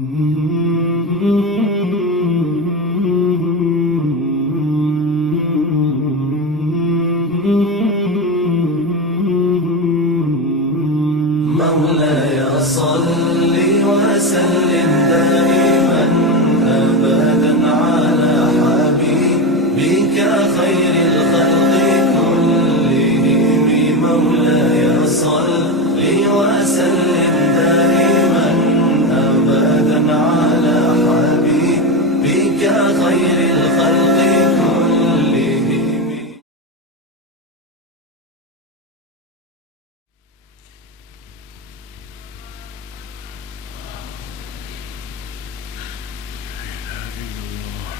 مولاي صل وسلم دائما أبدا على حبيبك خير الخلق كلهم. مولاي صل وسلم دائما أبدا على حبيبك خير الخلق كلهم.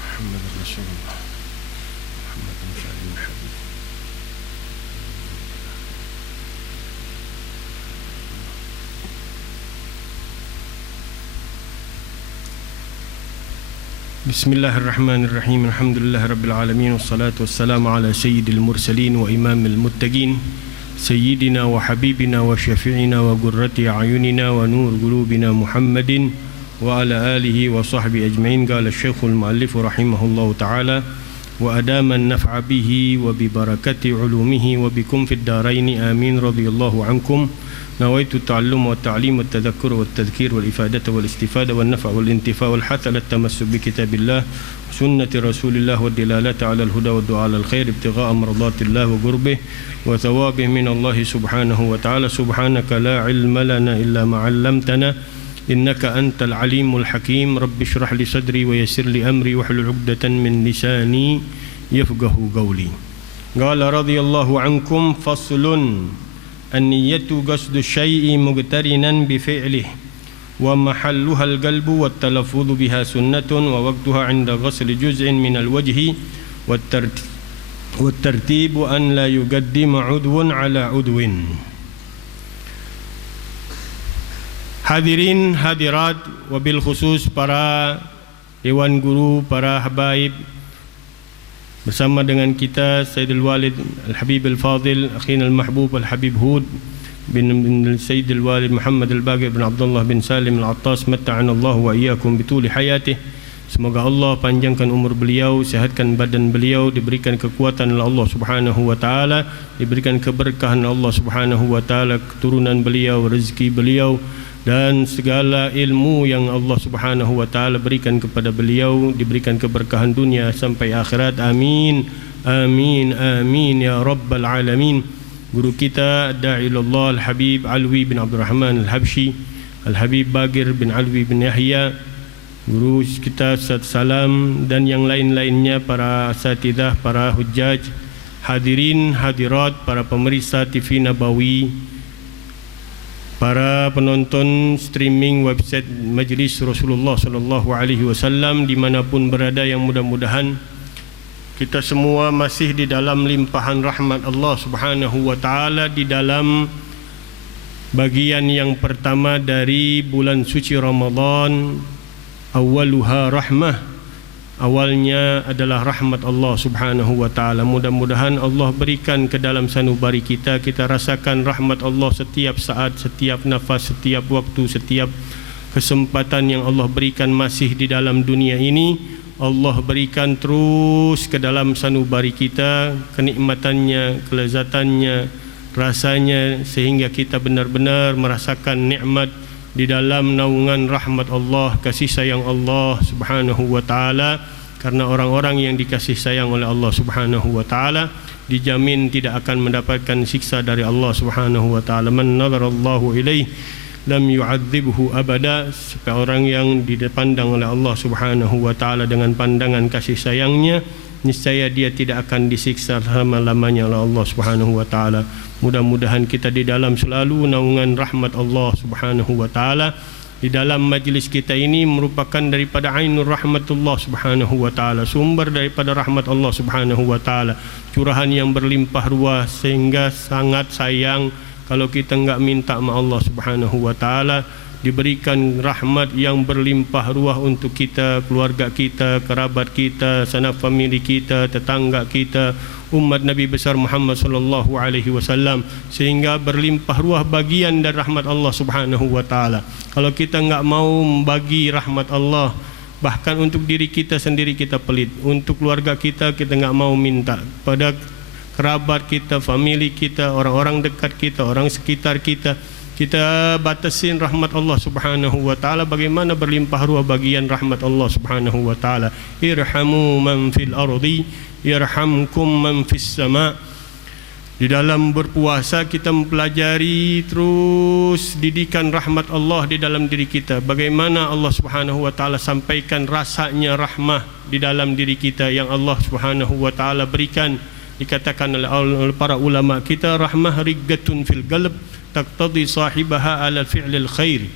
محمد رسول الله محمد مشاهد الحبيب. بسم الله الرحمن الرحيم. الحمد لله رب العالمين والصلاة والسلام على سيد المرسلين وإمام المتقين سيدنا وحبيبنا وشفيعنا وقرة أعيننا ونور قلوبنا محمد وعلى آله وصحبه أجمعين. قال الشيخ المؤلف رحمه الله تعالى: وأدام النفع به وببركة علومه وبكم في الدارين آمين. رضي الله عنكم. نويت التعلم والتعليم والتذكر والتذكير والإفادة والاستفادة والنفع والانتفاع والحث على التمسك بكتاب الله وسنة رسول الله والدلالة على الهدى والدعاء على الخير ابتغاء مرضات الله وقربه وثوابه من الله سبحانه وتعالى. سبحانك لا علم لنا إلا ما علمتنا إنك أنت العليم الحكيم. رب اشرح لي صدري ويسر لي أمري واحلل عقدة من لساني يفقه قولي. قال رضي الله عنكم: فصل: النية قصد الشيء مقترنا بفعله ومحلها القلب والتلفظ بها سنة ووقتها عند غسل جزء من الوجه والترتيب أن لا يقدم عضو على عضو. Hadirin hadirat, wabil khusus para Dewan Guru, para habaib, bersama dengan kita Sayyidul Walid Al-Habib Al-Fadil Akhin Al-Mahbub Al-Habib Hud bin Sayyidul Walid Muhammad Al-Baqir bin Abdullah bin Salim Al-Attas, matta'anallahu wa iyyakum bituli hayatih. Semoga Allah panjangkan umur beliau, sihatkan badan beliau, diberikan kekuatan oleh Allah Subhanahu wa taala, diberikan keberkahan Allah Subhanahu wa taala, keturunan beliau, rezeki beliau dan segala ilmu yang Allah Subhanahu wa taala berikan kepada beliau, diberikan keberkahan dunia sampai akhirat. Amin. Amin. Amin ya rabbal alamin. Guru kita Da'ilullah Al-Habib Alwi bin Abdul Rahman Al-Habshi, Al-Habib Baqir bin Alwi bin Yahya, guru kita Ustaz Salam dan yang lain-lainnya, para asatidzah, para hujjaj, hadirin hadirat, para pemirsa TV Nabawi, para penonton streaming website Majlis Rasulullah sallallahu alaihi wasallam dimanapun berada, yang mudah-mudahan kita semua masih di dalam limpahan rahmat Allah Subhanahu wa taala, di dalam bagian yang pertama dari bulan suci Ramadan. Awaluha rahmah, awalnya adalah rahmat Allah Subhanahu wa taala. Mudah-mudahan Allah berikan ke dalam sanubari kita, kita rasakan rahmat Allah setiap saat, setiap nafas, setiap waktu, setiap kesempatan yang Allah berikan masih di dalam dunia ini. Allah berikan terus ke dalam sanubari kita kenikmatannya, kelezatannya, rasanya, sehingga kita benar-benar merasakan nikmat di dalam naungan rahmat Allah, kasih sayang Allah Subhanahu wa taala. Karena orang-orang yang dikasih sayang oleh Allah Subhanahu wa taala dijamin tidak akan mendapatkan siksa dari Allah Subhanahu wa taala. Man nazarallahu ilaih lam yu'adzibhu abada. Seperti orang yang dipandang oleh Allah Subhanahu wa taala dengan pandangan kasih sayangnya, niscaya dia tidak akan disiksa selama-lamanya oleh Allah Subhanahu wa taala. Mudah-mudahan kita di dalam selalu naungan rahmat Allah Subhanahu wa taala. Di dalam majlis kita ini merupakan daripada ainur rahmatullah Subhanahu wa taala, sumber daripada rahmat Allah Subhanahu wa taala, curahan yang berlimpah ruah, sehingga sangat sayang kalau kita enggak minta sama Allah Subhanahu wa taala. diberikan rahmat yang berlimpah ruah untuk kita, keluarga kita, kerabat kita, sanak famili kita, tetangga kita, umat Nabi besar Muhammad sallallahu alaihi wasallam, sehingga berlimpah ruah bagian dari rahmat Allah Subhanahu wa taala. Kalau kita enggak mau membagi rahmat Allah, bahkan untuk diri kita sendiri kita pelit, untuk keluarga kita enggak mau minta, pada kerabat kita, famili kita, orang-orang dekat kita, orang sekitar kita, kita batasin rahmat Allah Subhanahu wa taala. Bagaimana berlimpah ruah bagian rahmat Allah Subhanahu wa taala? Irhamu man fil ardi yarhamkum man fis sama. Di dalam berpuasa kita mempelajari terus didikan rahmat Allah di dalam diri kita. Bagaimana Allah Subhanahu wa taala sampaikan rasanya rahmah di dalam diri kita yang Allah Subhanahu wa taala berikan. Dikatakan oleh para ulama kita, rahmah riggatun fil qalb taqtadi sahibaha ala fi'lil khair.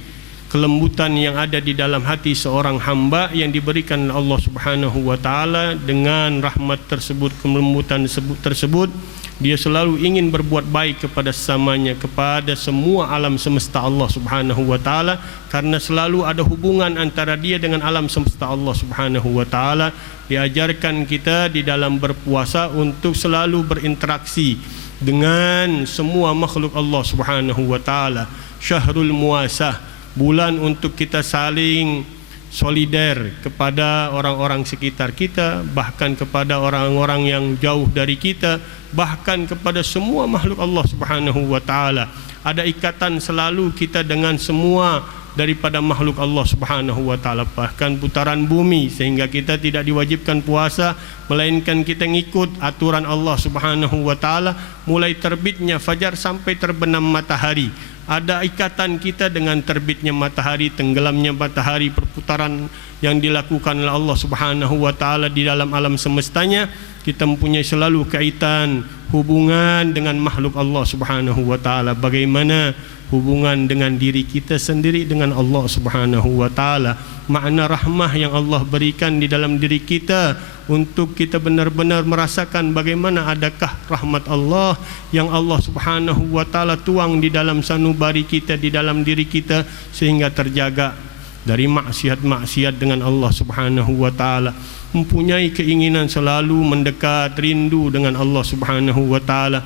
Kelembutan yang ada di dalam hati seorang hamba yang diberikan oleh Allah Subhanahu wa taala, dengan rahmat tersebut, kelembutan tersebut, dia selalu ingin berbuat baik kepada sesamanya, kepada semua alam semesta Allah Subhanahu wa taala, karena selalu ada hubungan antara dia dengan alam semesta Allah Subhanahu wa taala. Diajarkan kita di dalam berpuasa untuk selalu berinteraksi dengan semua makhluk Allah Subhanahu wa taala. Syahrul muasah, bulan untuk kita saling solider kepada orang-orang sekitar kita, bahkan kepada orang-orang yang jauh dari kita, bahkan kepada semua makhluk Allah Subhanahu wa taala. Ada ikatan selalu kita dengan semua daripada makhluk Allah Subhanahu wa taala, bahkan putaran bumi, sehingga kita tidak diwajibkan puasa melainkan kita ngikut aturan Allah Subhanahu wa taala mulai terbitnya fajar sampai terbenam matahari. Ada ikatan kita dengan terbitnya matahari, tenggelamnya matahari, perputaran yang dilakukan oleh Allah Subhanahu wa taala di dalam alam semestanya. Kita mempunyai selalu kaitan hubungan dengan makhluk Allah Subhanahu wa taala. Bagaimana hubungan dengan diri kita sendiri dengan Allah Subhanahu wa taala, makna rahmah yang Allah berikan di dalam diri kita untuk kita benar-benar merasakan bagaimana adakah rahmat Allah yang Allah Subhanahu wa taala tuang di dalam sanubari kita, di dalam diri kita, sehingga terjaga dari maksiat-maksiat dengan Allah Subhanahu wa taala. Mempunyai keinginan selalu mendekat, rindu dengan Allah Subhanahu wa taala,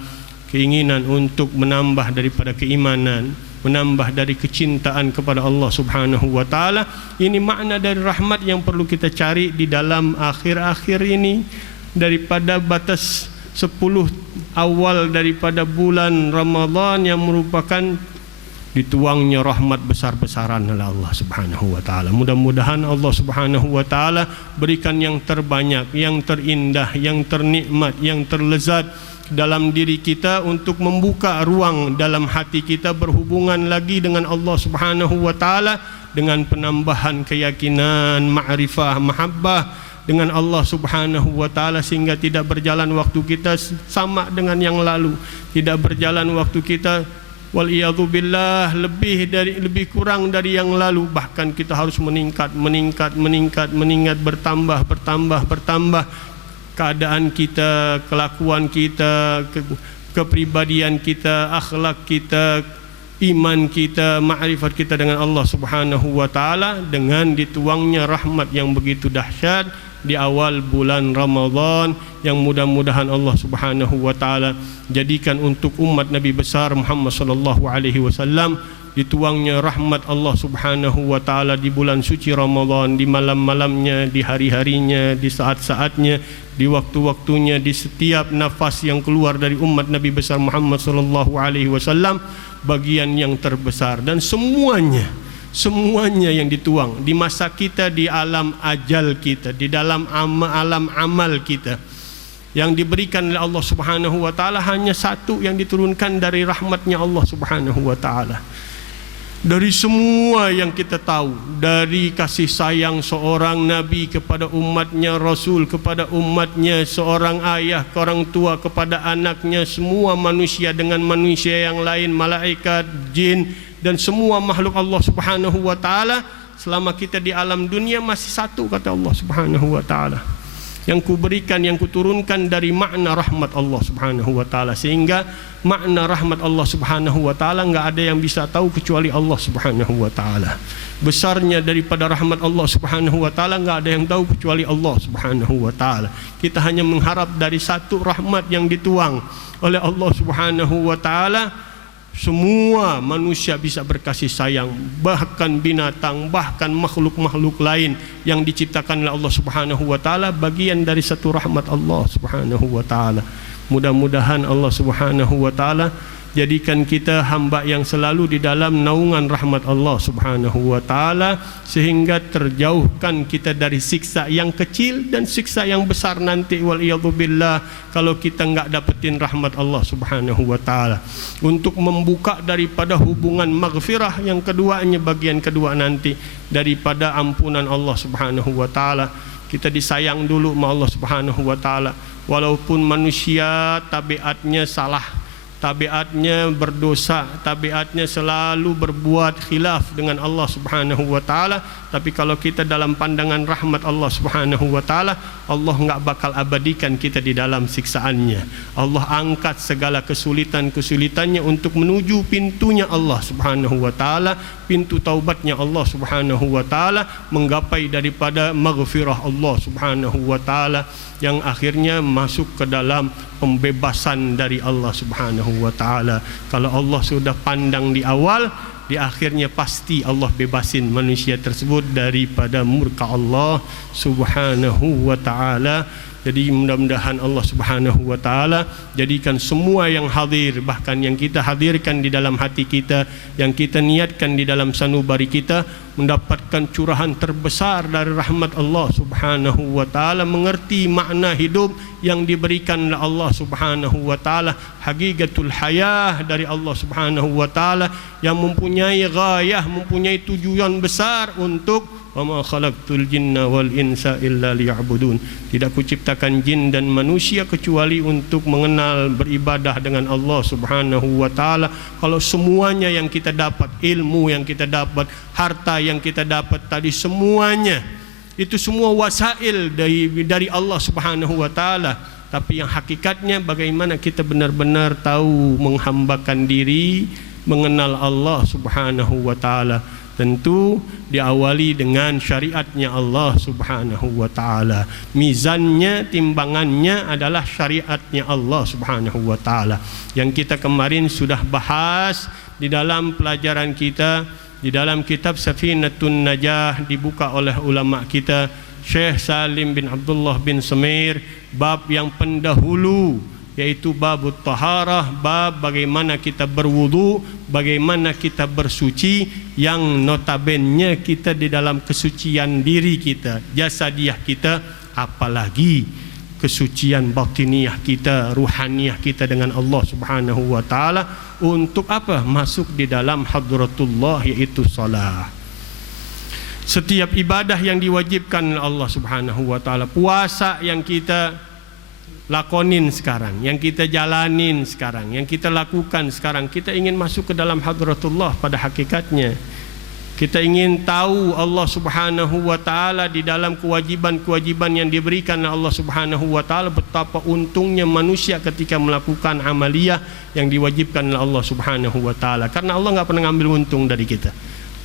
keinginan untuk menambah daripada keimanan, menambah dari kecintaan kepada Allah Subhanahu wa taala. Ini makna dari rahmat yang perlu kita cari di dalam akhir-akhir ini, daripada batas 10 awal daripada bulan Ramadan yang merupakan dituangnya rahmat besar-besaran oleh Allah Subhanahu wa taala. Mudah-mudahan Allah Subhanahu wa taala berikan yang terbanyak, yang terindah, yang ternikmat, yang terlezat dalam diri kita untuk membuka ruang dalam hati kita berhubungan lagi dengan Allah Subhanahu wa taala, dengan penambahan keyakinan, ma'rifah, mahabbah dengan Allah Subhanahu wa taala, sehingga tidak berjalan waktu kita sama dengan yang lalu, tidak berjalan waktu kita waliyadzubillah lebih kurang dari yang lalu, bahkan kita harus meningkat, bertambah keadaan kita, kelakuan kita, kepribadian kita, akhlak kita, iman kita, ma'rifat kita dengan Allah Subhanahu wa taala, dengan dituangnya rahmat yang begitu dahsyat di awal bulan Ramadan, yang mudah-mudahan Allah Subhanahu wa taala jadikan untuk umat Nabi besar Muhammad sallallahu alaihi wasallam dituangnya rahmat Allah Subhanahu wa taala di bulan suci Ramadan, di malam-malamnya, di hari-harinya, di saat-saatnya, di waktu-waktunya, di setiap nafas yang keluar dari umat Nabi besar Muhammad sallallahu alaihi wasallam, bagian yang terbesar. Dan semuanya yang dituang di masa kita, di alam ajal kita, di dalam alam amal kita, yang diberikan oleh Allah Subhanahu wa taala hanya satu yang diturunkan dari rahmatnya Allah Subhanahu wa taala. Dari semua yang kita tahu, dari kasih sayang seorang nabi kepada umatnya, rasul kepada umatnya, seorang ayah ke orang tua kepada anaknya, semua manusia dengan manusia yang lain, malaikat, jin, dan semua makhluk Allah Subhanahu wa taala, selama kita di alam dunia masih satu, kata Allah Subhanahu wa taala. yang kuberikan, yang kuturunkan dari makna rahmat Allah Subhanahu wa taala, sehingga makna rahmat Allah Subhanahu wa taala enggak ada yang bisa tahu kecuali Allah Subhanahu wa taala. Besarnya daripada rahmat Allah Subhanahu wa taala enggak ada yang tahu kecuali Allah Subhanahu wa taala. Kita hanya mengharap dari satu rahmat yang dituang oleh Allah Subhanahu wa taala, semua manusia bisa berkasih sayang, bahkan binatang, bahkan makhluk-makhluk lain yang diciptakan oleh Allah Subhanahu wa taala bagian dari satu rahmat Allah Subhanahu wa taala. Mudah-mudahan Allah Subhanahu wa taala jadikan kita hamba yang selalu di dalam naungan rahmat Allah Subhanahu wa taala, sehingga terjauhkan kita dari siksa yang kecil dan siksa yang besar nanti waliyadzubillah kalau kita enggak dapetin rahmat Allah Subhanahu wa taala. Untuk membuka daripada hubungan maghfirah yang keduanya, bagian kedua nanti daripada ampunan Allah Subhanahu wa taala. Kita disayang dulu sama Allah Subhanahu wa taala, walaupun manusia tabiatnya salah, tabiatnya berdosa, tabiatnya selalu berbuat khilaf dengan Allah Subhanahu wa taala, tapi kalau kita dalam pandangan rahmat Allah Subhanahu wa taala, Allah enggak bakal abadikan kita di dalam siksaannya. Allah angkat segala kesulitan-kesulitannya untuk menuju pintunya Allah Subhanahu wa taala, pintu taubatnya Allah Subhanahu wa taala, menggapai daripada maghfirah Allah Subhanahu wa taala yang akhirnya masuk ke dalam pembebasan dari Allah Subhanahu wa taala. Kalau Allah sudah pandang di awal, di akhirnya pasti Allah bebasin manusia tersebut daripada murka Allah Subhanahu wa taala. Jadi mudah-mudahan Allah Subhanahu wa taala jadikan semua yang hadir, bahkan yang kita hadirkan di dalam hati kita, yang kita niatkan di dalam sanubari kita, mendapatkan curahan terbesar dari rahmat Allah Subhanahu wa taala, mengerti makna hidup yang diberikan oleh Allah Subhanahu wa taala, hakikatul hayah dari Allah Subhanahu wa taala yang mempunyai ghayah, mempunyai tujuan besar untuk wa ma khalaqtul jinna wal insa illa liya'budun. Tidak kuciptakan jin dan manusia kecuali untuk mengenal, beribadah dengan Allah Subhanahu wa taala. Kalau semuanya yang kita dapat, ilmu yang kita dapat, harta yang kita dapat tadi, semuanya itu semua wasail dari Allah Subhanahu wa taala, tapi yang hakikatnya bagaimana kita benar-benar tahu menghambakan diri, mengenal Allah Subhanahu wa taala. Tentu diawali dengan syariatnya Allah Subhanahu wa taala. Mizannya, timbangannya adalah syariatnya Allah Subhanahu wa taala, yang kita kemarin sudah bahas di dalam pelajaran kita di dalam kitab Safinatun Najah, dibuka oleh ulama kita Syekh Salim bin Abdullah bin Samair, bab yang pendahulu, yaitu bab taharah, bab bagaimana kita berwudu, bagaimana kita bersuci, yang notabene kita di dalam kesucian diri kita, jasadiah kita, apalagi kesucian batiniah kita, ruhaniyah kita dengan Allah Subhanahu wa taala. Untuk apa? Masuk di dalam hadratullah, yaitu salat. Setiap ibadah yang diwajibkan oleh Allah Subhanahu wa taala, puasa yang kita lakonin sekarang, yang kita jalanin sekarang, yang kita lakukan sekarang, kita ingin masuk ke dalam hadratullah pada hakikatnya. Kita ingin tahu Allah Subhanahu wa taala di dalam kewajiban-kewajiban yang diberikan oleh Allah Subhanahu wa taala. Betapa untungnya manusia ketika melakukan amaliyah yang diwajibkan oleh Allah Subhanahu wa taala, karena Allah enggak pernah ngambil untung dari kita.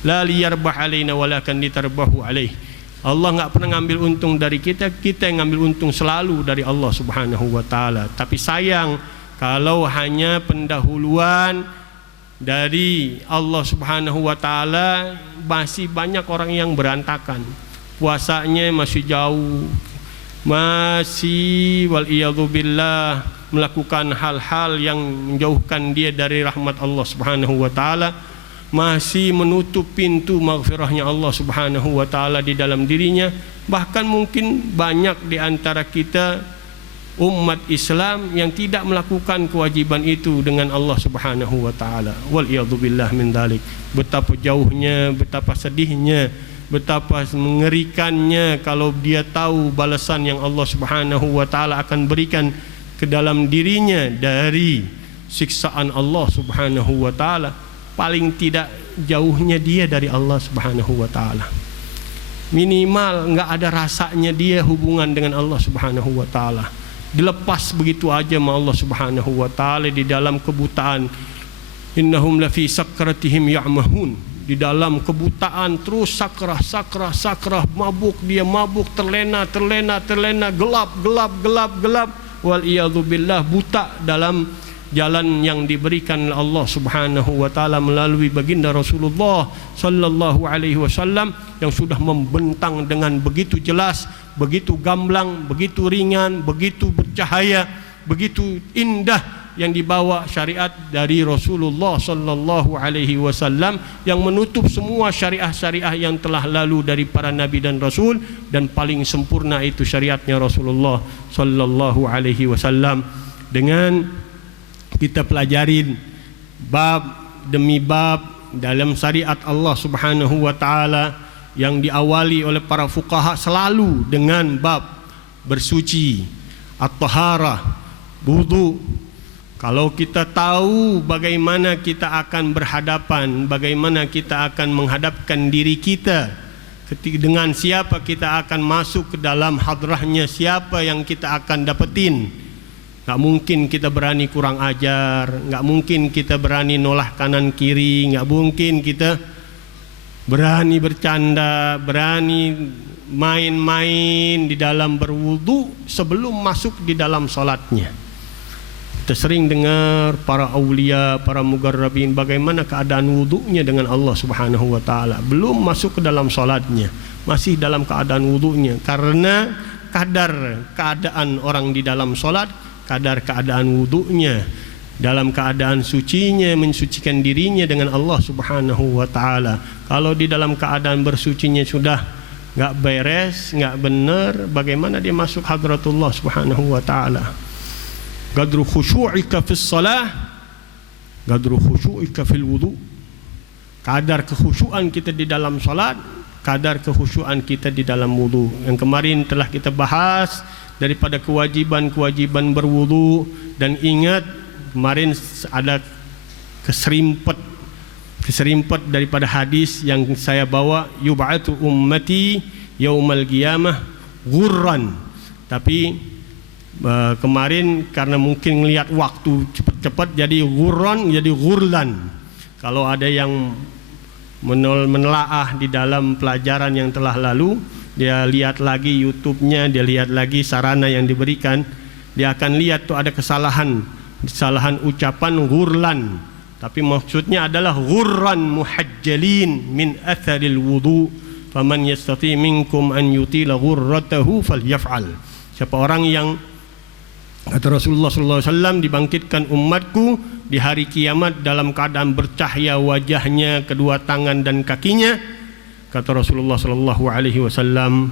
La liyarbah alaina walakan litarbahu alaih. Allah enggak pernah ngambil untung dari kita, kita yang ngambil untung selalu dari Allah Subhanahu wa taala. Tapi sayang kalau hanya pendahuluan dari Allah Subhanahu wa taala, masih banyak orang yang berantakan, puasanya masih jauh, masih waliyadzubillah melakukan hal-hal yang menjauhkan dia dari rahmat Allah Subhanahu wa taala, masih menutup pintu maghfirahnya Allah Subhanahu wa taala di dalam dirinya. Bahkan mungkin banyak di antara kita umat Islam yang tidak melakukan kewajiban itu dengan Allah Subhanahu wa taala. Waliyadzubillah min dzalik. Betapa jauhnya, betapa sedihnya, betapa mengerikannya kalau dia tahu balasan yang Allah Subhanahu wa taala akan berikan ke dalam dirinya dari siksaan Allah Subhanahu wa taala. Paling tidak jauhnya dia dari Allah Subhanahu wa taala. Minimal enggak ada rasanya dia hubungan dengan Allah Subhanahu wa taala. Dilepas begitu aja sama Allah Subhanahu wa taala di dalam kebutaan. Innahum lafi sakratihim ya'mahun. Di dalam kebutaan terus sakrah, mabuk, dia mabuk, terlena, gelap. Wal iyadzu billah, buta dalam jalan yang diberikan Allah Subhanahu wa taala melalui baginda Rasulullah sallallahu alaihi wasallam yang sudah membentang dengan begitu jelas, begitu gamblang, begitu ringan, begitu bercahaya, begitu indah yang dibawa syariat dari Rasulullah sallallahu alaihi wasallam yang menutup semua syariah-syariah yang telah lalu dari para nabi dan rasul, dan paling sempurna itu syariatnya Rasulullah sallallahu alaihi wasallam. Dengan kita pelajarin bab demi bab dalam syariat Allah Subhanahu wa taala yang diawali oleh para fuqaha selalu dengan bab bersuci, at-taharah, wudu. Kalau kita tahu bagaimana kita akan berhadapan, bagaimana kita akan menghadapkan diri kita, dengan siapa kita akan masuk ke dalam hadrahnya, siapa yang kita akan dapetin. Gak mungkin kita berani kurang ajar, gak mungkin kita berani nolak kanan kiri, gak mungkin kita berani bercanda, berani main-main di dalam berwudu sebelum masuk di dalam salatnya. Kita sering dengar para aulia, para mugarrabin, bagaimana keadaan wudunya dengan Allah Subhanahu wa taala. Belum masuk ke dalam salatnya, masih dalam keadaan wudunya. Karena kadar keadaan orang di dalam salat, kadar keadaan wudunya, dalam keadaan sucinya, mensucikan dirinya dengan Allah Subhanahu wa taala. Kalau di dalam keadaan bersucinya sudah enggak beres, enggak benar, bagaimana dia masuk hadratullah Subhanahu wa taala? Qadru khusyu'ika fis salah, qadru khusyu'ika fil wudu. Kadar kekhusyuan kita di dalam salat, kadar kekhusyuan kita di dalam wudu. Yang kemarin telah kita bahas daripada kewajiban-kewajiban berwudu, dan ingat kemarin ada keserimpet daripada hadis yang saya bawa, yub'atu ummati yaumal qiyamah ghurran. Tapi kemarin karena mungkin lihat waktu cepat-cepat jadi ghurran, jadi ghurlan. Kalau ada yang menelaah di dalam pelajaran yang telah lalu, dia lihat lagi YouTube-nya, dia lihat lagi sarana yang diberikan, dia akan lihat tuh ada kesalahan ucapan ghurlan, tapi maksudnya adalah ghurran muhajjalin min atharil wudu, faman yastati minkum an yutila ghurratahu falyaf'al. Siapa orang yang, kata Rasulullah SAW, dibangkitkan umatku di hari kiamat dalam keadaan bercahaya wajahnya, kedua tangan dan kakinya. Kata Rasulullah SAW,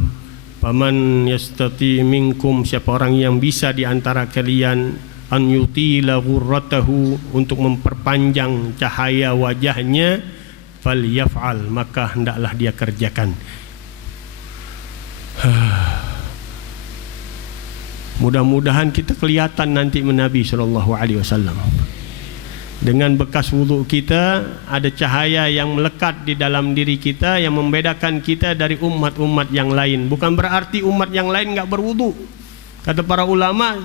paman yastati minkum, siapa orang yang bisa di antara kalian an yutila ghurratahu, untuk memperpanjang cahaya wajahnya, falyaf'al, maka hendaklah dia kerjakan. Mudah-mudahan kita kelihatan nanti Nabi SAW. Dengan bekas wudhu kita ada cahaya yang melekat di dalam diri kita yang membedakan kita dari umat-umat yang lain. Bukan berarti umat yang lain enggak berwudhu. Kata para ulama,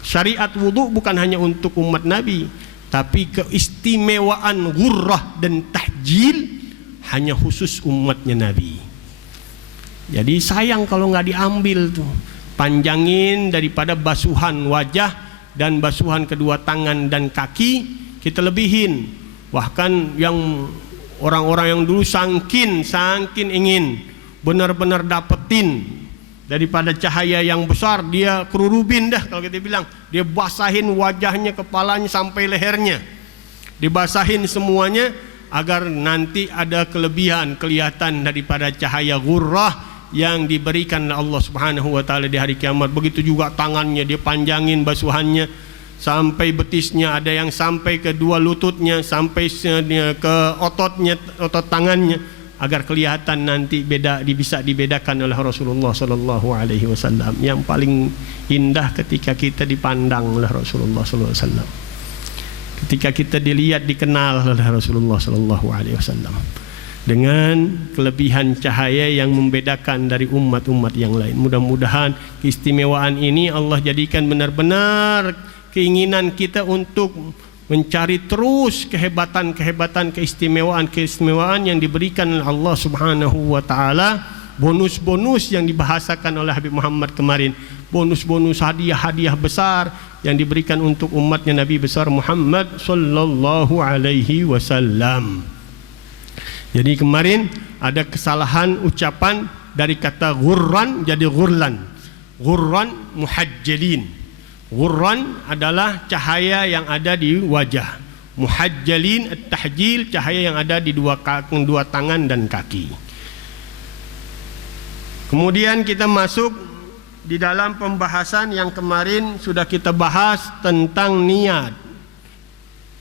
syariat wudhu bukan hanya untuk umat Nabi, tapi keistimewaan ghurrah dan tahjil hanya khusus umatnya Nabi. Jadi sayang kalau enggak diambil tuh. Panjangin daripada basuhan wajah dan basuhan kedua tangan dan kaki, kita lebihin. Bahkan yang orang-orang yang dulu sangkin ingin benar-benar dapetin daripada cahaya yang besar, dia kerurubin dah, kalau kita bilang, dia basahin wajahnya, kepalanya sampai lehernya, dibasahin semuanya agar nanti ada kelebihan, kelihatan daripada cahaya ghurrah yang diberikan Allah Subhanahu wa taala di hari kiamat. Begitu juga tangannya, dia panjangin basuhannya sampai betisnya, ada yang sampai ke dua lututnya, sampai ke otot tangannya, agar kelihatan nanti bisa dibedakan oleh Rasulullah sallallahu alaihi wasallam. Yang paling indah ketika kita dipandang oleh Rasulullah sallallahu alaihi wasallam, ketika kita dilihat, dikenal oleh Rasulullah sallallahu alaihi wasallam. dengan kelebihan cahaya yang membedakan dari umat-umat yang lain. Mudah-mudahan keistimewaan ini Allah jadikan benar-benar keinginan kita untuk mencari terus kehebatan-kehebatan, keistimewaan-keistimewaan yang diberikan oleh Allah Subhanahu wa taala, bonus-bonus yang dibahasakan oleh Habib Muhammad kemarin, bonus-bonus hadiah-hadiah besar yang diberikan untuk umatnya Nabi besar Muhammad sallallahu alaihi wasallam. Jadi kemarin ada kesalahan ucapan dari kata ghurran jadi ghurlan. Ghurran muhajjalin. Ghurran adalah cahaya yang ada di wajah. Muhajjalin at-tahjil, cahaya yang ada di dua tangan dan kaki. Kemudian kita masuk di dalam pembahasan yang kemarin sudah kita bahas tentang niat.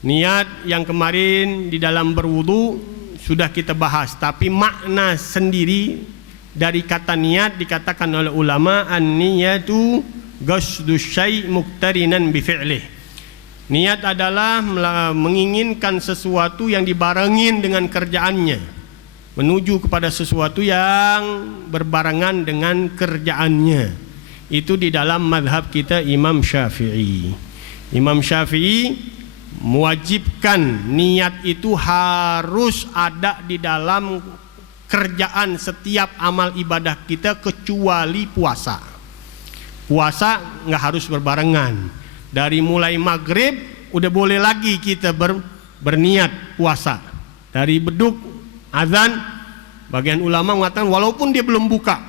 Niat yang kemarin di dalam berwudu sudah kita bahas, tapi makna sendiri dari kata niat dikatakan oleh ulama an-niyatu qasdu syai' muqtarinan bi fi'lih. Niat adalah menginginkan sesuatu yang dibarengin dengan kerjaannya, menuju kepada sesuatu yang berbarengan dengan kerjaannya. Itu di dalam mazhab kita Imam Syafi'i. Imam Syafi'i mewajibkan niat itu harus ada di dalam kerjaan setiap amal ibadah kita kecuali puasa. Puasa nggak harus berbarengan. Dari mulai maghrib udah boleh lagi kita berniat puasa. Dari beduk azan, bagian ulama mengatakan walaupun dia belum buka,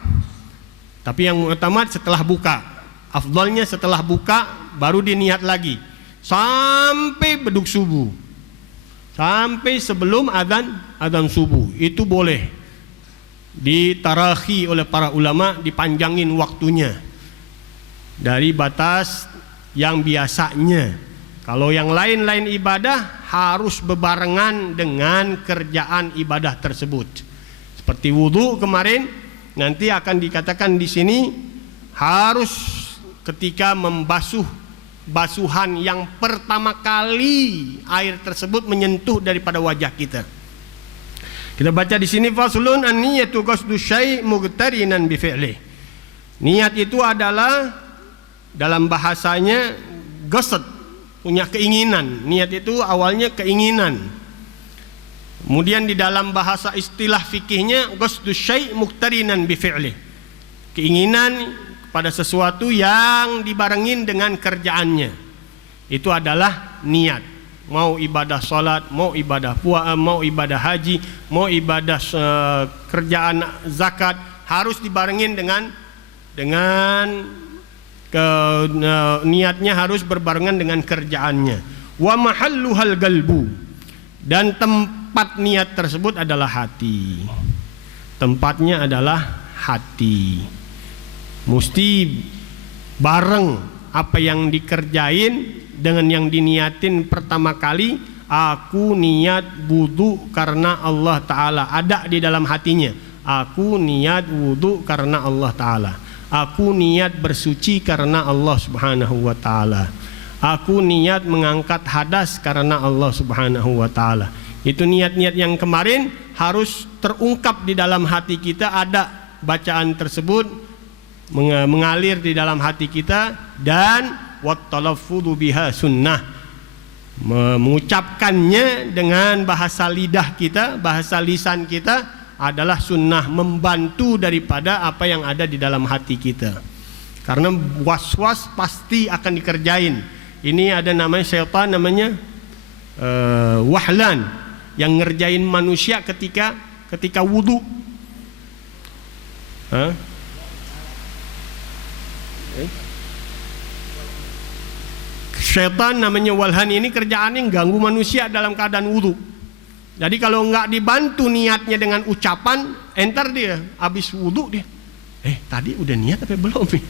tapi yang utama setelah buka. Afdalnya setelah buka baru diniat lagi. Sampai beduk subuh, sampai sebelum azan subuh, itu boleh ditarakhi oleh para ulama, dipanjangin waktunya dari batas yang biasanya. Kalau yang lain-lain ibadah harus bebarengan dengan kerjaan ibadah tersebut. Seperti wudu kemarin, nanti akan dikatakan di sini harus ketika membasuh basuhan yang pertama kali air tersebut menyentuh daripada wajah kita. Kita baca di sini faslun an-niyatu qasdu syai' muqtarinan bi fi'lih. Niat itu adalah dalam bahasanya qasd, punya keinginan. Niat itu awalnya keinginan. Kemudian di dalam bahasa istilah fikihnya qasdu syai' muqtarinan bi fi'lih. Keinginan pada sesuatu yang dibarengin dengan kerjaannya, itu adalah niat. Mau ibadah salat, mau ibadah puasa, mau ibadah haji, mau ibadah kerjaan zakat, harus dibarengin dengan niatnya harus berbarengan dengan kerjaannya. Wa mahalluhal qalbu, dan tempat niat tersebut adalah hati. Tempatnya adalah hati. Mesti bareng apa yang dikerjain dengan yang diniatin pertama kali. Aku niat wudu karena Allah Ta'ala, ada di dalam hatinya. Aku niat wudu karena Allah Ta'ala. Aku niat bersuci karena Allah Subhanahu wa Ta'ala. Aku niat mengangkat hadas karena Allah Subhanahu wa Ta'ala. Itu niat-niat yang kemarin harus terungkap di dalam hati kita, ada bacaan tersebut mengalir di dalam hati kita, dan wattalaffudhu biha sunnah, mengucapkannya dengan bahasa lidah kita, bahasa lisan kita adalah sunnah, membantu daripada apa yang ada di dalam hati kita. Karena was-was pasti akan dikerjain. Ini ada namanya syaitan, namanya wahlan, yang ngerjain manusia ketika wudu. Syaitan namanya walhan ini kerjaannya ganggu manusia dalam keadaan wudu. Jadi kalau nggak dibantu niatnya dengan ucapan, entar dia habis wudu dia, tadi udah niat tapi belum nih,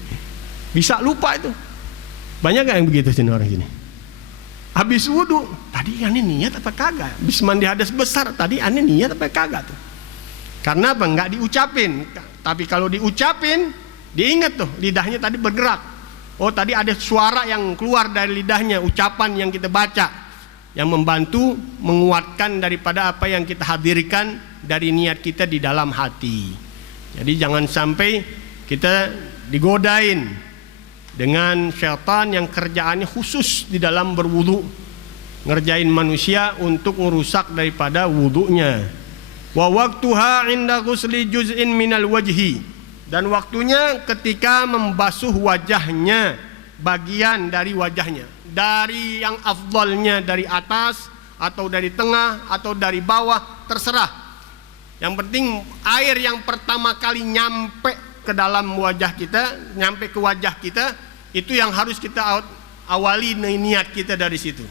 bisa lupa itu. Banyak gak yang begitu sini orang sini? Habis wudu, tadi aneh niat apa kagak? Habis mandi hadas besar, tadi aneh niat apa kagak tuh? Karena apa? Nggak diucapin. Tapi kalau diucapin, diingat tuh lidahnya tadi bergerak. Oh, tadi ada suara yang keluar dari lidahnya, ucapan yang kita baca, yang membantu menguatkan daripada apa yang kita hadirkan dari niat kita di dalam hati. Jadi jangan sampai kita digodain dengan syaitan yang kerjaannya khusus di dalam berwudu, ngerjain manusia untuk merusak daripada wudunya. Wa waqtuha 'inda ghusli juz'in minal wajhi, dan waktunya ketika membasuh wajahnya, bagian dari wajahnya, dari yang afdalnya dari atas atau dari tengah atau dari bawah, terserah. Yang penting air yang pertama kali nyampe ke dalam wajah kita, nyampe ke wajah kita, itu yang harus kita awali niat kita dari situ.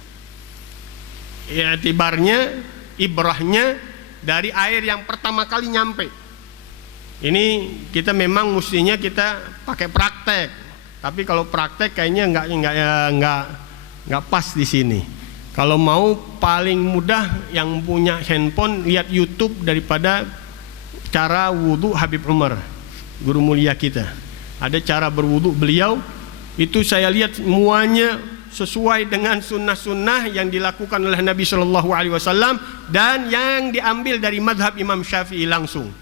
I'tibarnya, ibrahnya dari air yang pertama kali nyampe. Ini kita memang mestinya kita pakai praktek, tapi kalau praktek kayaknya nggak pas di sini. Kalau mau paling mudah yang punya handphone lihat YouTube daripada cara wudu Habib Umar, guru mulia kita. Ada cara berwudu beliau, itu saya lihat semuanya sesuai dengan sunnah-sunnah yang dilakukan oleh Nabi Shallallahu Alaihi Wasallam dan yang diambil dari madhab Imam Syafi'i langsung.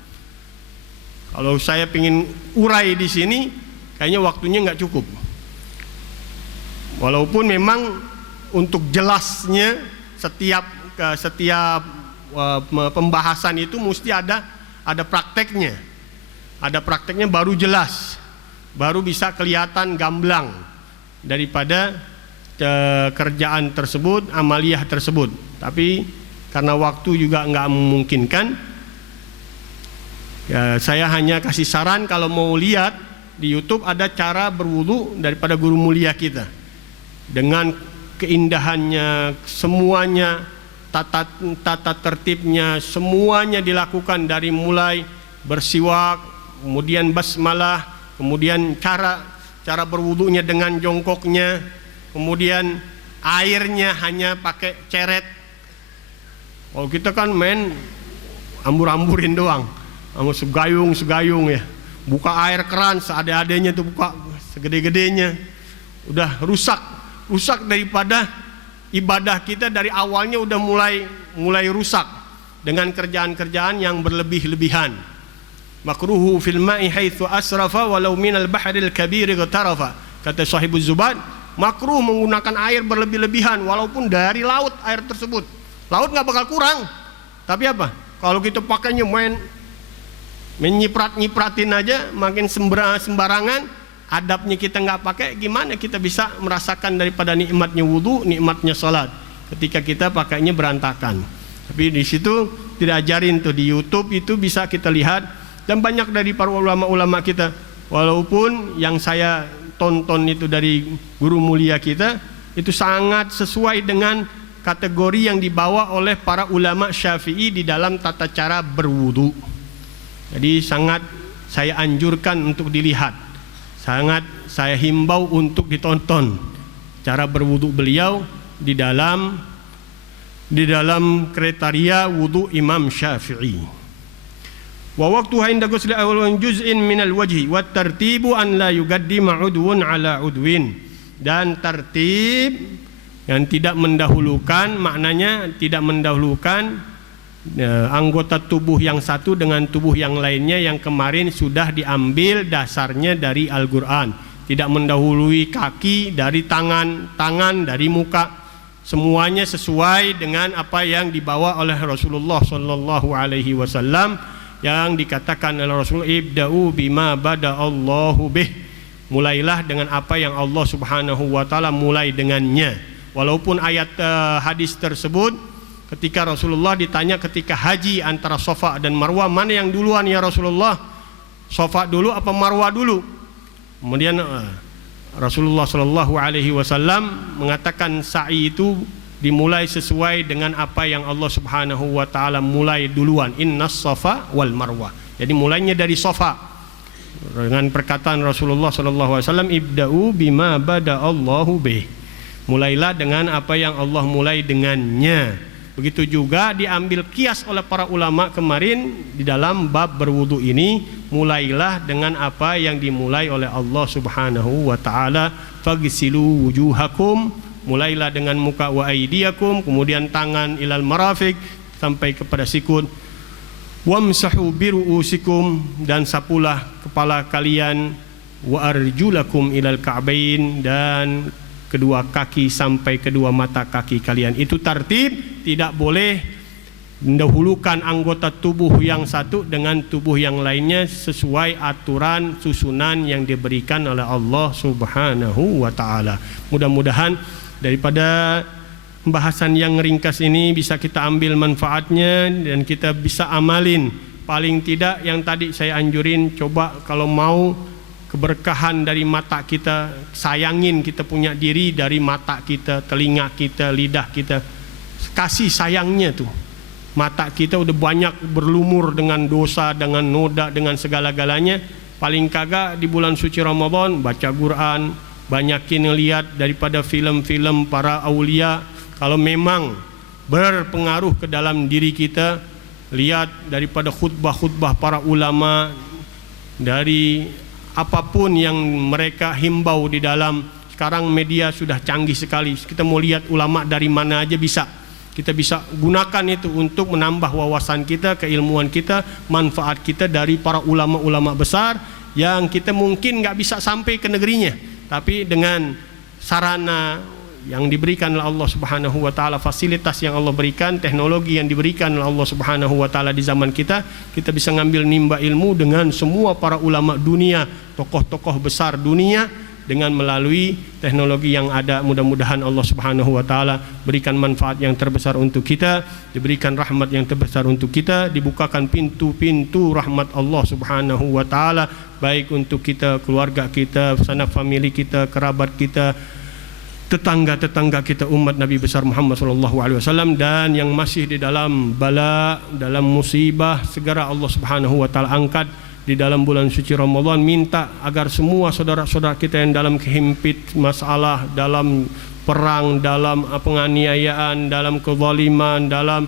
Kalau saya ingin urai di sini, kayaknya waktunya nggak cukup. Walaupun memang untuk jelasnya setiap pembahasan itu mesti ada prakteknya. Ada prakteknya baru jelas, baru bisa kelihatan gamblang daripada kerjaan tersebut, amaliyah tersebut. Tapi karena waktu juga nggak memungkinkan, ya, saya hanya kasih saran kalau mau lihat di YouTube ada cara berwudu daripada guru mulia kita dengan keindahannya, semuanya tata tertibnya, semuanya dilakukan dari mulai bersiwak, kemudian basmalah, kemudian cara berwudunya dengan jongkoknya, kemudian airnya hanya pakai ceret. Kalau kita kan main ambur-amburin doang, segayung ya, buka air keran seadanya tuh, buka segede-gedenya, udah rusak daripada ibadah kita dari awalnya udah mulai rusak dengan kerjaan-kerjaan yang berlebih-lebihan. Makruhu fil ma'i haitsu asrafa walau minal bahril kabir gharafa. Kata Sahibuz Zubad, makruh menggunakan air berlebih-lebihan walaupun dari laut air tersebut. Laut nggak bakal kurang. Tapi apa? Kalau kita pakainya menyiprat-nyipratin aja, makin sembarangan, adabnya kita nggak pakai, gimana kita bisa merasakan daripada nikmatnya wudu, nikmatnya salat ketika kita pakainya berantakan. Tapi di situ tidak ajarin tuh, di YouTube itu bisa kita lihat, dan banyak dari para ulama-ulama kita. Walaupun yang saya tonton itu dari guru mulia kita itu sangat sesuai dengan kategori yang dibawa oleh para ulama Syafi'i di dalam tata cara berwudu. Jadi sangat saya anjurkan untuk dilihat, sangat saya himbau untuk ditonton cara berwudu beliau di dalam kriteria wudu Imam Syafi'i. Wa waqtuha inda ghusli awwal juz'in minal wajhi wa tartibu an la yuqaddima udwun ala udwin. Dan tertib yang tidak mendahulukan, maknanya tidak mendahulukan anggota tubuh yang satu dengan tubuh yang lainnya yang kemarin sudah diambil dasarnya dari Al-Quran. Tidak mendahului kaki dari tangan dari muka. Semuanya sesuai dengan apa yang dibawa oleh Rasulullah Sallallahu Alaihi Wasallam, yang dikatakan oleh Rasul, ibda'u bima bada'allahu bih, mulailah dengan apa yang Allah Subhanahu wa taala mulai dengannya. Walaupun ayat hadis tersebut ketika Rasulullah ditanya ketika haji antara Safa dan Marwah, mana yang duluan ya Rasulullah, Safa dulu apa Marwah dulu? Kemudian Rasulullah Sallallahu Alaihi Wasallam mengatakan sa'i itu dimulai sesuai dengan apa yang Allah Subhanahu wa taala mulai duluan, innas Safa wal Marwah. Jadi mulainya dari Safa dengan perkataan Rasulullah Sallallahu Alaihi Wasallam, ibda'u bima bada'allahu bih, mulailah dengan apa yang Allah mulai dengannya. Begitu juga diambil kias oleh para ulama kemarin di dalam bab berwudu ini, mulailah dengan apa yang dimulai oleh Allah Subhanahu wa taala, fagsilu wujuhakum, mulailah dengan muka, wa aidiakum, kemudian tangan ilal marafiq sampai kepada sikut, wamsahu biru'usikum, dan sapulah kepala kalian, wa arjulakum ilal ka'bain, dan kedua kaki sampai kedua mata kaki kalian. Itu tartib, tidak boleh mendahulukan anggota tubuh yang satu dengan tubuh yang lainnya, sesuai aturan susunan yang diberikan oleh Allah Subhanahu wa taala. Mudah-mudahan daripada pembahasan yang ringkas ini bisa kita ambil manfaatnya dan kita bisa amalin. Paling tidak yang tadi saya anjurin, coba kalau mau keberkahan dari mata kita, sayangin kita punya diri dari mata kita, telinga kita, lidah kita. Kasih sayangnya tuh. Mata kita udah banyak berlumur dengan dosa, dengan noda, dengan segala-galanya. Paling kagak di bulan suci Ramadan baca Quran, banyakin lihat daripada film-film para aulia. Kalau memang berpengaruh ke dalam diri kita, lihat daripada khutbah-khutbah para ulama, dari apapun yang mereka himbau di dalam. Sekarang media sudah canggih sekali, kita mau lihat ulama dari mana aja bisa. Kita bisa gunakan itu untuk menambah wawasan kita, keilmuan kita, manfaat kita dari para ulama-ulama besar yang kita mungkin nggak bisa sampai ke negerinya, tapi dengan sarana yang diberikan oleh Allah Subhanahu wa taala, fasilitas yang Allah berikan, teknologi yang diberikan oleh Allah Subhanahu wa taala di zaman kita, kita bisa ngambil nimba ilmu dengan semua para ulama dunia, tokoh-tokoh besar dunia, dengan melalui teknologi yang ada. Mudah-mudahan Allah Subhanahu wa taala berikan manfaat yang terbesar untuk kita, diberikan rahmat yang terbesar untuk kita, dibukakan pintu-pintu rahmat Allah Subhanahu wa taala, baik untuk kita, keluarga kita, sanak famili kita, kerabat kita, tetangga-tetangga kita, umat Nabi besar Muhammad SAW, dan yang masih di dalam bala, dalam musibah, segera Allah Subhanahu wa taala angkat di dalam bulan suci Ramadan. Minta agar semua saudara-saudara kita yang dalam kehimpit masalah, dalam perang, dalam penganiayaan, dalam kezaliman, dalam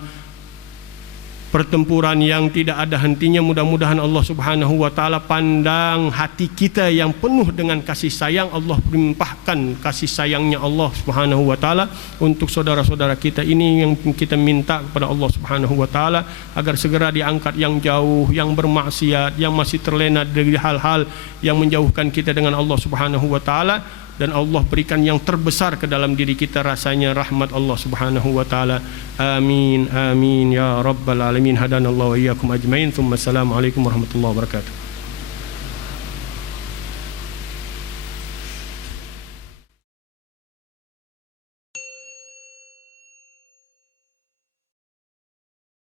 pertempuran yang tidak ada hentinya, mudah-mudahan Allah Subhanahu wa taala pandang hati kita yang penuh dengan kasih sayang. Allah limpahkan kasih sayangnya Allah Subhanahu wa taala untuk saudara-saudara kita ini, yang kita minta kepada Allah Subhanahu wa taala agar segera diangkat yang jauh, yang bermaksiat, yang masih terlena dari hal-hal yang menjauhkan kita dengan Allah Subhanahu wa taala, dan Allah berikan yang terbesar ke dalam diri kita, rasanya rahmat Allah Subhanahu wa taala. Amin amin ya rabbal alamin. Hadanallahu wa iyyakum ajmain. Assalamualaikum warahmatullahi wabarakatuh.